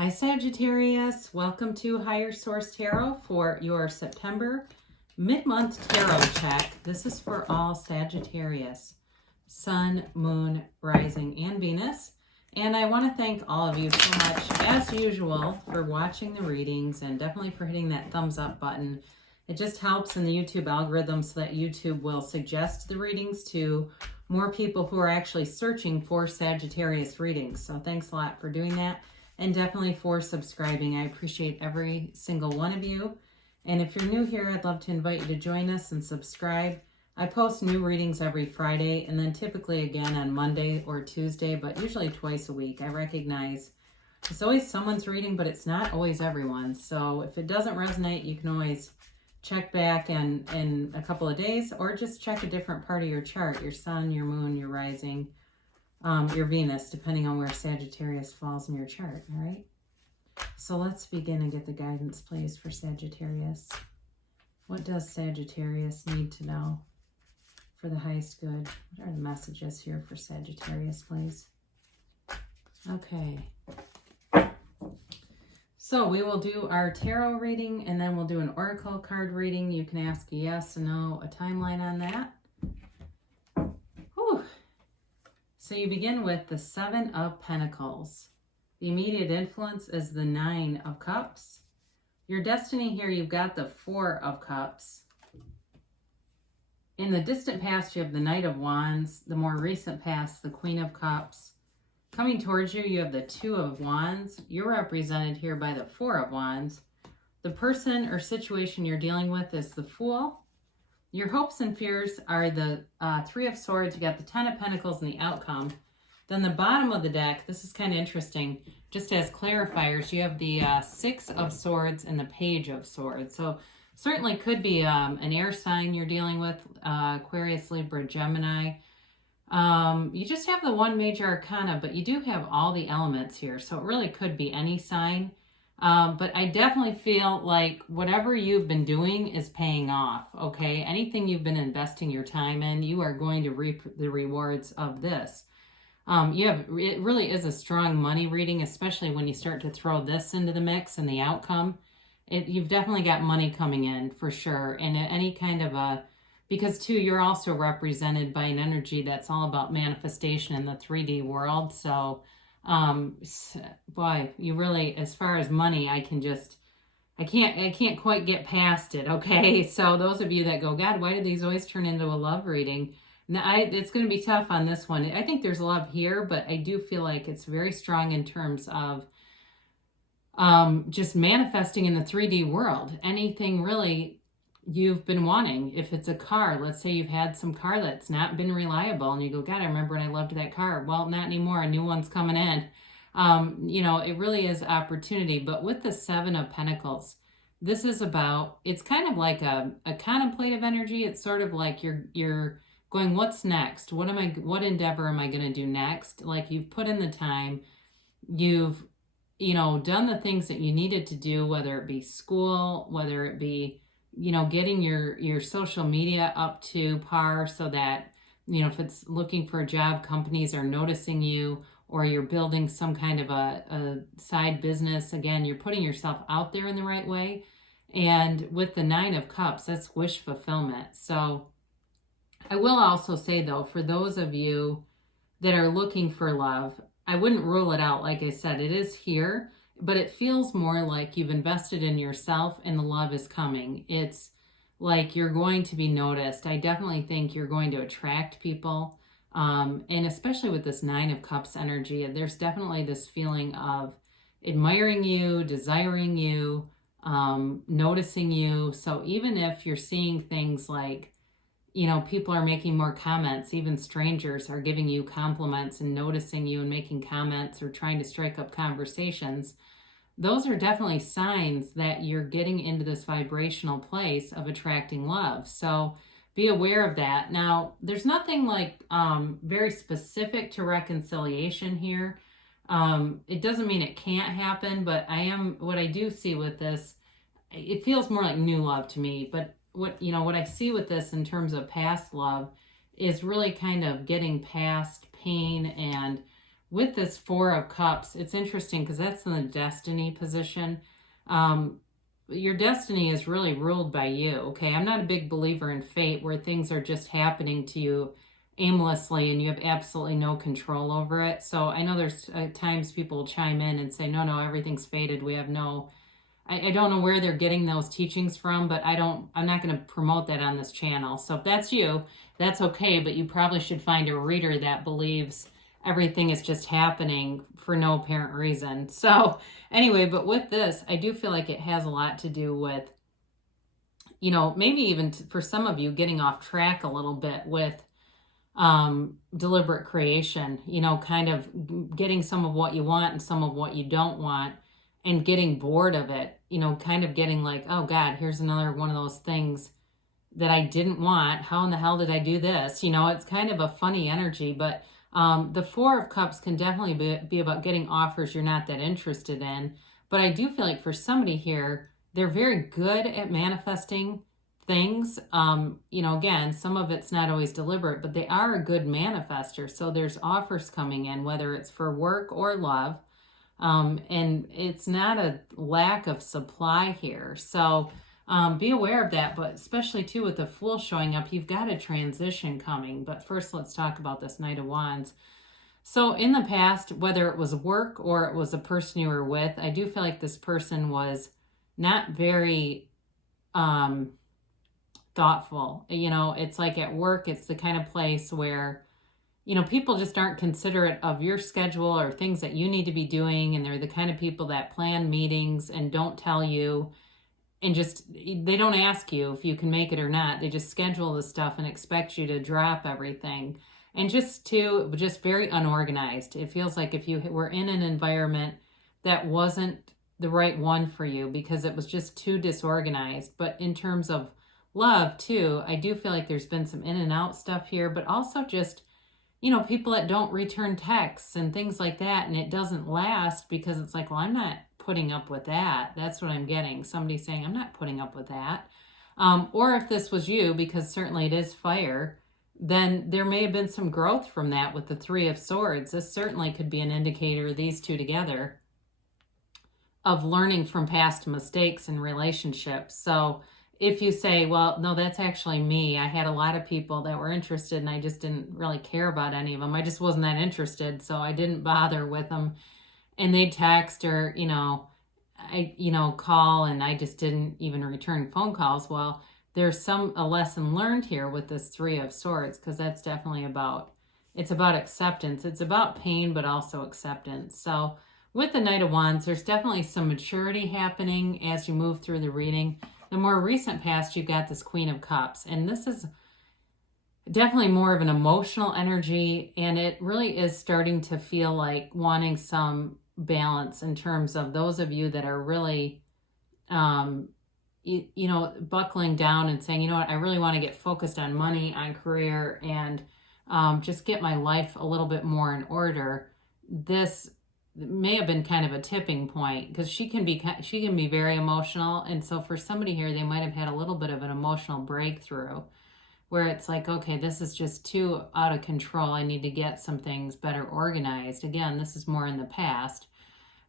Hi Sagittarius, welcome to Higher Source Tarot for your September mid-month tarot check. This is for all Sagittarius, Sun, Moon, Rising, and Venus. And I want to thank all of you so much, as usual, for watching the readings and definitely for hitting that thumbs up button. It just helps in the YouTube algorithm so that YouTube will suggest the readings to more people who are actually searching for Sagittarius readings. So thanks a lot for doing that. And definitely for subscribing. I appreciate every single one of you. And if you're new here, I'd love to invite you to join us and subscribe. I post new readings every Friday and then typically again on Monday or Tuesday, but usually twice a week. I recognize it's always someone's reading, but it's not always everyone's. So if it doesn't resonate, you can always check back in a couple of days or just check a different part of your chart, your sun, your moon, your rising, your Venus, depending on where Sagittarius falls in your chart, all right? So let's begin and get the guidance, please, for Sagittarius. What does Sagittarius need to know for the highest good? What are the messages here for Sagittarius, please? Okay. So we will do our tarot reading, and then we'll do an oracle card reading. You can ask a yes or no, a timeline on that. Whew. So you begin with the Seven of Pentacles. The immediate influence is the Nine of Cups. Your destiny here, you've got the Four of Cups. In the distant past, you have the Knight of Wands. The more recent past, the Queen of Cups. Coming towards you, you have the Two of Wands. You're represented here by the Four of Wands. The person or situation you're dealing with is the Fool. Your hopes and fears are the Three of Swords. You got the Ten of Pentacles and the outcome. Then the bottom of the deck, this is kind of interesting. Just as clarifiers, you have the Six of Swords and the Page of Swords. So certainly could be an air sign you're dealing with, Aquarius, Libra, Gemini. You just have the one major arcana, but you do have all the elements here. So it really could be any sign. But I definitely feel like whatever you've been doing is paying off, okay? Anything you've been investing your time in, you are going to reap the rewards of this. It really is a strong money reading, especially when you start to throw this into the mix and the outcome. You've definitely got money coming in for sure. And any kind of because too, you're also represented by an energy that's all about manifestation in the 3D world. So, boy, you really, as far as money, I can't quite get past it. Okay. So those of you that go, God, why do these always turn into a love reading? Now, it's going to be tough on this one. I think there's love here, but I do feel like it's very strong in terms of just manifesting in the 3D world. Anything really you've been wanting. If it's a car, let's say you've had some car that's not been reliable and you go, God, I remember when I loved that car. Well, not anymore. A new one's coming in. It really is opportunity. But with the Seven of Pentacles, this is about, it's kind of like a contemplative energy. It's sort of like you're going, what's next? What endeavor am I going to do next? Like you've put in the time, you've, done the things that you needed to do, whether it be school, whether it be, getting your social media up to par so that, if it's looking for a job, companies are noticing you, or you're building some kind of a side business. Again, you're putting yourself out there in the right way. And with the Nine of Cups, that's wish fulfillment. So I will also say, though, for those of you that are looking for love, I wouldn't rule it out. Like I said, it is here, but it feels more like you've invested in yourself and the love is coming. It's like you're going to be noticed. I definitely think you're going to attract people. And especially with this Nine of Cups energy, there's definitely this feeling of admiring you, desiring you, noticing you. So even if you're seeing things like, people are making more comments, even strangers are giving you compliments and noticing you and making comments or trying to strike up conversations, those are definitely signs that you're getting into this vibrational place of attracting love. So be aware of that. Now, there's nothing like very specific to reconciliation here. It doesn't mean it can't happen, but what I do see with this, it feels more like new love to me. But what I see with this in terms of past love is really kind of getting past pain and with this Four of Cups, it's interesting because that's in the destiny position. Um, your destiny is really ruled by you, okay? I'm not a big believer in fate where things are just happening to you aimlessly and you have absolutely no control over it. So I know there's times people will chime in and say, no, everything's fated. We have no, I don't know where they're getting those teachings from, but I'm not going to promote that on this channel. So if that's you, that's okay, but you probably should find a reader that believes everything is just happening for no apparent reason. So anyway, but with this, I do feel like it has a lot to do with, maybe even for some of you getting off track a little bit with deliberate creation, kind of getting some of what you want and some of what you don't want and getting bored of it, kind of getting like, oh God, here's another one of those things that I didn't want. How in the hell did I do this? It's kind of a funny energy, but the Four of Cups can definitely be about getting offers you're not that interested in. But I do feel like for somebody here, they're very good at manifesting things. Again, some of it's not always deliberate, but they are a good manifester. So there's offers coming in, whether it's for work or love. And it's not a lack of supply here. So be aware of that, but especially too with the Fool showing up, you've got a transition coming. But first, let's talk about this Knight of Wands. So in the past, whether it was work or it was a person you were with, I do feel like this person was not very thoughtful. It's like at work, it's the kind of place where people just aren't considerate of your schedule or things that you need to be doing. And they're the kind of people that plan meetings and don't tell you and they don't ask you if you can make it or not. They just schedule the stuff and expect you to drop everything. And just very unorganized. It feels like if you were in an environment that wasn't the right one for you because it was just too disorganized. But in terms of love too, I do feel like there's been some in and out stuff here, but also just people that don't return texts and things like that, and it doesn't last because it's like, well, I'm not putting up with that. That's what I'm getting. Somebody saying, I'm not putting up with that. Or if this was you, because certainly it is fire, then there may have been some growth from that with the Three of Swords. This certainly could be an indicator, these two together, of learning from past mistakes in relationships. So if you say, well, no, that's actually me. I had a lot of people that were interested and I just didn't really care about any of them. I just wasn't that interested. So I didn't bother with them. And they'd text or, call and I just didn't even return phone calls. Well, there's a lesson learned here with this Three of Swords, because that's definitely it's about acceptance. It's about pain, but also acceptance. So with the Knight of Wands, there's definitely some maturity happening as you move through the reading. The more recent past, you've got this Queen of Cups, and this is definitely more of an emotional energy, and it really is starting to feel like wanting some balance in terms of those of you that are really, buckling down and saying, you know what, I really want to get focused on money, on career, and just get my life a little bit more in order. This may have been kind of a tipping point because she can be very emotional, and so for somebody here, they might have had a little bit of an emotional breakthrough where it's like, okay, this is just too out of control. I need to get some things better organized. Again, this is more in the past,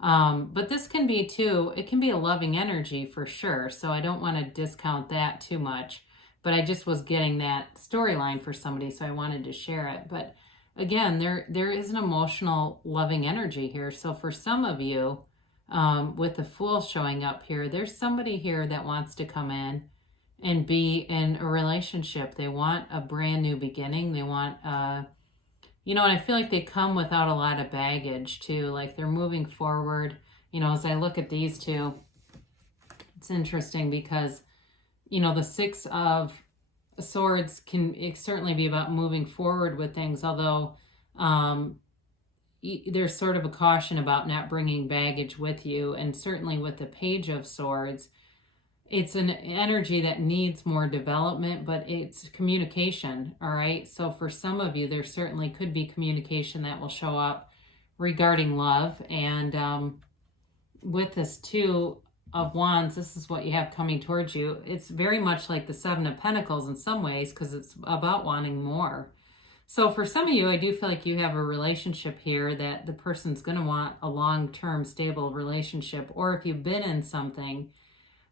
but this can be too. It can be a loving energy for sure. So I don't want to discount that too much. But I just was getting that storyline for somebody, so I wanted to share it. But again, there is an emotional, loving energy here. So for some of you, with the Fool showing up here, there's somebody here that wants to come in and be in a relationship. They want a brand new beginning. They want, and I feel like they come without a lot of baggage too. Like they're moving forward. As I look at these two, it's interesting because, the Six of Swords can certainly be about moving forward with things, although there's sort of a caution about not bringing baggage with you. And certainly with the Page of Swords, it's an energy that needs more development, but it's communication, all right? So for some of you, there certainly could be communication that will show up regarding love. And with this Two of Wands, this is what you have coming towards you. It's very much like the Seven of Pentacles in some ways because it's about wanting more. So for some of you, I do feel like you have a relationship here that the person's going to want a long-term stable relationship. Or if you've been in something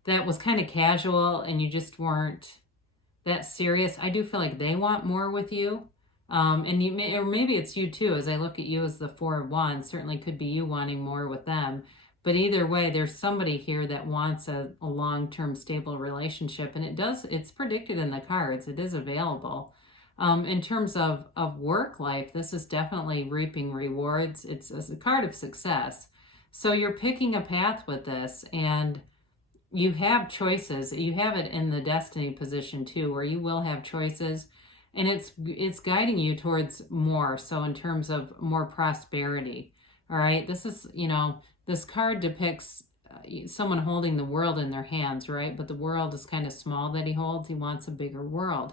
that was kind of casual and you just weren't that serious, I do feel like they want more with you. And you may, or maybe it's you too, as I look at you as the Four of Wands, certainly could be you wanting more with them. But either way, there's somebody here that wants a long-term stable relationship. And it's predicted in the cards. It is available. In terms of work life, this is definitely reaping rewards. It's a card of success. So you're picking a path with this, and you have choices. You have it in the destiny position too, where you will have choices, and it's guiding you towards more. So in terms of more prosperity, all right, this is, this card depicts someone holding the world in their hands, right? But the world is kind of small that he holds. He wants a bigger world.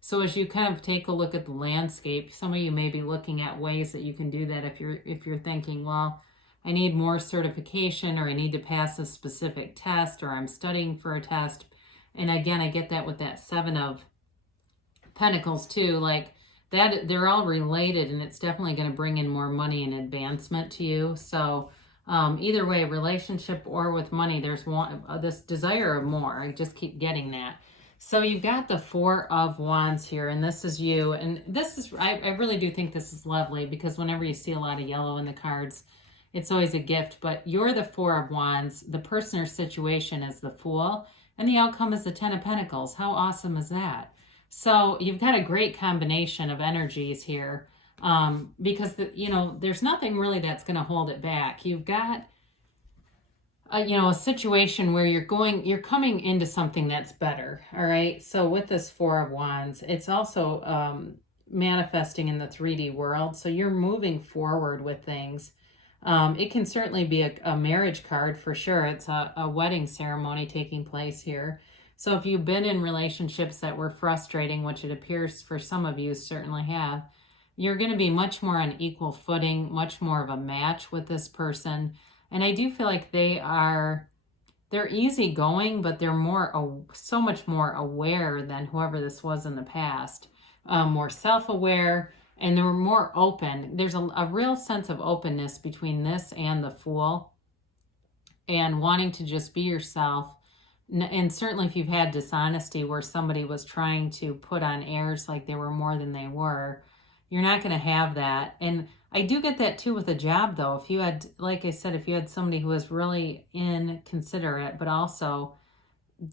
So as you kind of take a look at the landscape, some of you may be looking at ways that you can do that if you're thinking, well, I need more certification, or I need to pass a specific test, or I'm studying for a test. And again, I get that with that Seven of Pentacles too, like that, they're all related, and it's definitely going to bring in more money and advancement to you. So either way, relationship or with money, there's this desire of more. I just keep getting that. So you've got the Four of Wands here, and this is you. And this is, I really do think this is lovely, because whenever you see a lot of yellow in the cards, it's always a gift. But you're the Four of Wands. The person or situation is the Fool, and the outcome is the Ten of Pentacles. How awesome is that? So you've got a great combination of energies here, because there's nothing really that's going to hold it back. You've got a situation where you're coming into something that's better. All right. So with this Four of Wands, it's also manifesting in the 3D world. So you're moving forward with things. It can certainly be a marriage card for sure. It's a wedding ceremony taking place here. So if you've been in relationships that were frustrating, which it appears for some of you certainly have, you're going to be much more on equal footing, much more of a match with this person. And I do feel like they're easygoing, but they're so much more aware than whoever this was in the past, more self-aware, and they're more open. There's a real sense of openness between this and the Fool, and wanting to just be yourself. And certainly if you've had dishonesty where somebody was trying to put on airs like they were more than they were, you're not going to have that. And I do get that too with a job though. If you had, like I said, if you had somebody who was really inconsiderate, but also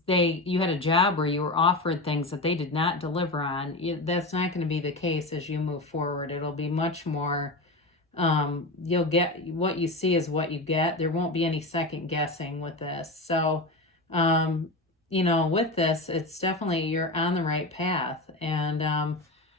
you had a job where you were offered things that they did not deliver on, that's not going to be the case as you move forward. It'll be much more, you'll get what you see is what you get. There won't be any second guessing with this. So, with this, it's definitely, you're on the right path, and,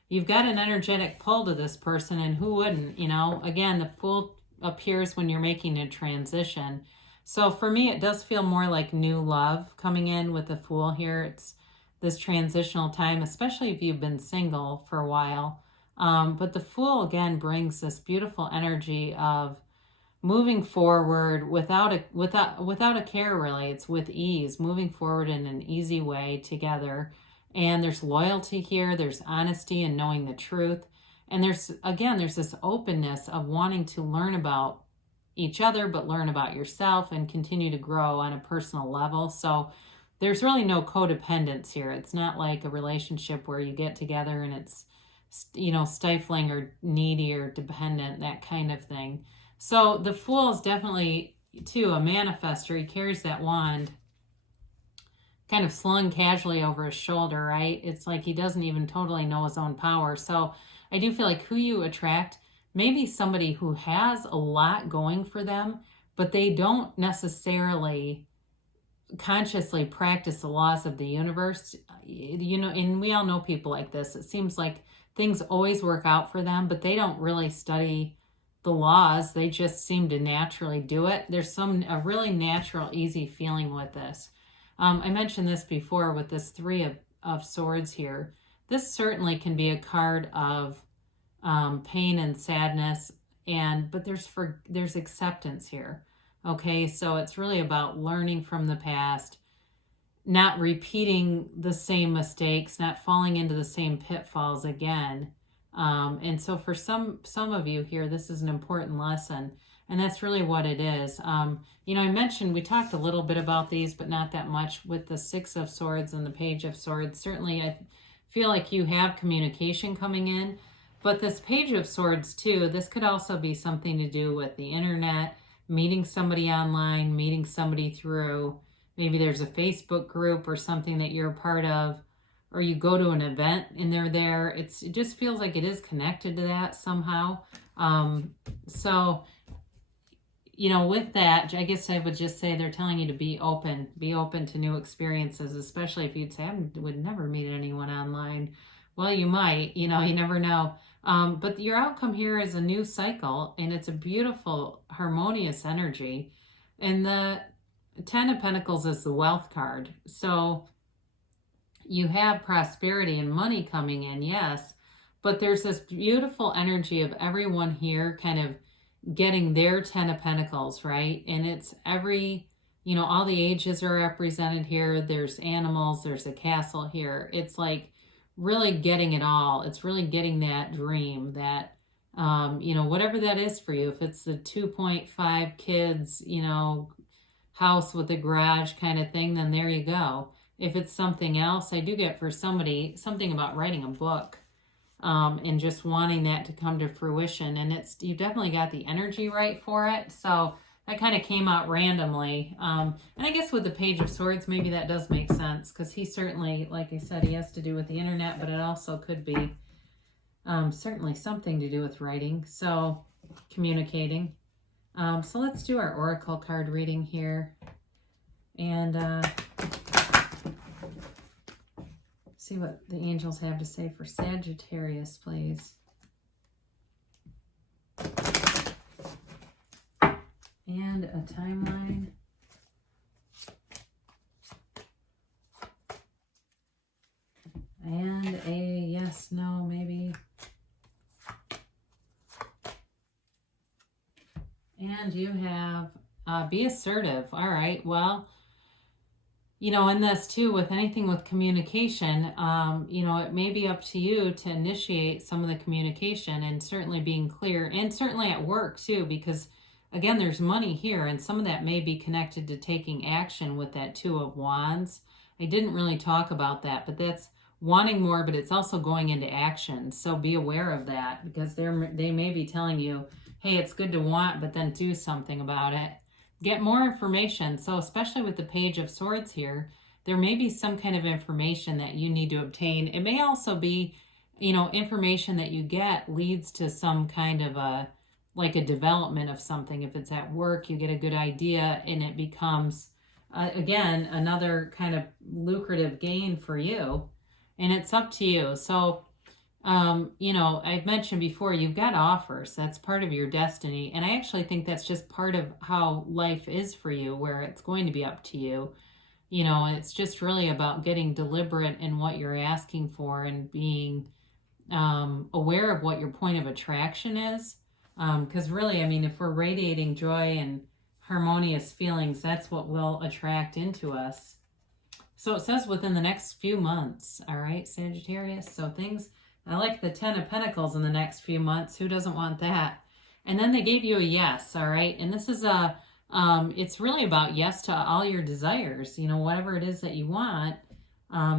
you've got an energetic pull to this person, and who wouldn't? Again, the Fool appears when you're making a transition. So for me, it does feel more like new love coming in with the Fool here. It's this transitional time, especially if you've been single for a while. But the Fool, again, brings this beautiful energy of moving forward without a care, really. It's with ease, moving forward in an easy way together. And there's loyalty here, there's honesty and knowing the truth. And there's this openness of wanting to learn about each other, but learn about yourself and continue to grow on a personal level. So there's really no codependence here. It's not like a relationship where you get together and it's, stifling or needy or dependent, that kind of thing. So the Fool is definitely, too, a manifester. He carries that wand kind of slung casually over his shoulder, right? It's like he doesn't even totally know his own power. So I do feel like who you attract, maybe somebody who has a lot going for them, but they don't necessarily consciously practice the laws of the universe. And we all know people like this. It seems like things always work out for them, but they don't really study the laws. They just seem to naturally do it. There's a really natural, easy feeling with this. I mentioned this before with this Three of Swords here. This certainly can be a card of pain and sadness, but there's acceptance here. Okay, so it's really about learning from the past, not repeating the same mistakes, not falling into the same pitfalls again. And so for some of you here, this is an important lesson, and that's really what it is. You know, I mentioned, we talked a little bit about these, but not that much with the Six of Swords and the Page of Swords. Certainly, I feel like you have communication coming in, but this Page of Swords too, this could also be something to do with the internet, meeting somebody online, meeting somebody through, maybe there's a Facebook group or something that you're a part of, or you go to an event and they're there. It just feels like it is connected to that somehow. So, you know, with that, I guess I would just say they're telling you to be open to new experiences, especially if you'd say, I would never meet anyone online. Well, you might, you know, you never know. But your outcome here is a new cycle, and it's a beautiful, harmonious energy. And the Ten of Pentacles is the wealth card. So you have prosperity and money coming in, yes, but there's this beautiful energy of everyone here kind of getting their Ten of Pentacles, right? And it's every, you know, all the ages are represented here. There's animals, there's a castle here. It's like really getting it all. It's really getting that dream, that, you know, whatever that is for you. If it's the 2.5 kids, you know, house with a garage kind of thing, then there you go. If it's something else, I do get for somebody something about writing a book, and just wanting that to come to fruition. And you've definitely got the energy right for it. So that kind of came out randomly. And I guess with the Page of Swords, maybe that does make sense, because he certainly, like I said, he has to do with the internet, but it also could be certainly something to do with writing. So communicating. So let's do our Oracle card reading here. And see what the angels have to say for Sagittarius, please. And a timeline. And a yes, no, maybe. And you have be assertive. All right, well, you know, in this too, with anything with communication, you know, it may be up to you to initiate some of the communication, and certainly being clear, and certainly at work too, because again, there's money here, and some of that may be connected to taking action with that Two of Wands. I didn't really talk about that, but that's wanting more, but it's also going into action. So be aware of that, because they may be telling you, hey, it's good to want, but then do something about it. Get more information. So especially with the Page of Swords here, there may be some kind of information that you need to obtain. It may also be, you know, information that you get leads to some kind of like a development of something. If it's at work, you get a good idea and it becomes, again, another kind of lucrative gain for you. And it's up to you. So, you know, I've mentioned before, you've got offers. That's part of your destiny. And I actually think that's just part of how life is for you, where it's going to be up to you. You know, it's just really about getting deliberate in what you're asking for, and being aware of what your point of attraction is. Because really, I mean, if we're radiating joy and harmonious feelings, that's what will attract into us. So it says within the next few months, all right, Sagittarius. So things, I like the Ten of Pentacles in the next few months. Who doesn't want that? And then they gave you a yes, all right? And this is it's really about yes to all your desires. You know, whatever it is that you want,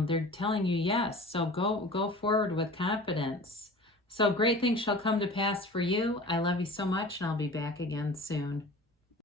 they're telling you yes. So go forward with confidence. So great things shall come to pass for you. I love you so much, and I'll be back again soon.